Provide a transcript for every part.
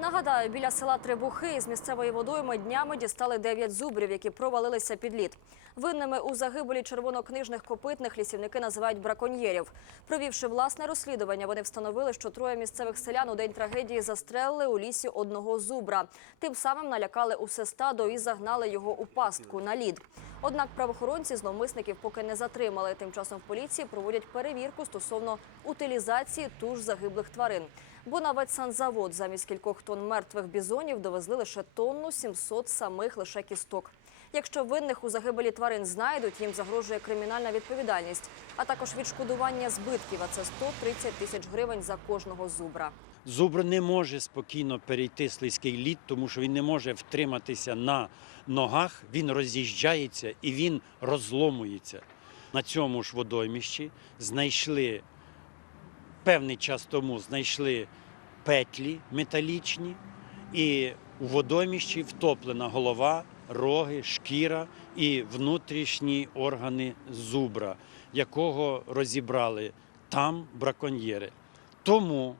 Нагадаю, біля села Требухи із місцевої водойми днями дістали 9 зубрів, які провалилися під лід. Винними у загибелі червонокнижних копитних лісівники називають браконьєрів. Провівши власне розслідування, вони встановили, що троє місцевих селян у день трагедії застрелили у лісі одного зубра. Тим самим налякали усе стадо і загнали його у пастку на лід. Однак правоохоронці зловмисників поки не затримали. Тим часом в поліції проводять перевірку стосовно утилізації туш загиблих тварин. Бо на ветсанзавод замість кількох тонн мертвих бізонів довезли лише тонну 700 самих лише кісток. Якщо винних у загибелі тварин знайдуть, їм загрожує кримінальна відповідальність, а таков відшкодування збитків, а це 130 тисяч гривень за кожного зубра. Зубр не може спокійно перейти слизький лід, тому що він не може втриматися на ногах, він роз'їжджається і він розломується. На цьому ж водоймищі знайшли певний час тому знайшли петлі металічні, і у водоміщі втоплена голова, роги, шкіра і внутрішні органи зубра, якого розібрали там браконьєри. Тому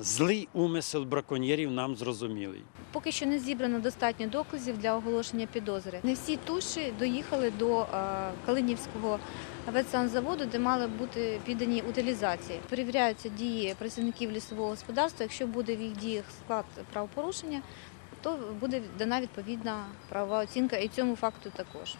злий умисел браконьєрів нам зрозумілий. Поки що не зібрано достатньо доказів для оголошення підозри. Не всі туші доїхали до е, Калинівського ветсанзаводу, де мали бути піддані утилізації. Перевіряються дії працівників лісового господарства. Якщо буде в їх діях склад правопорушення, то буде дана відповідна правова оцінка і цьому факту також.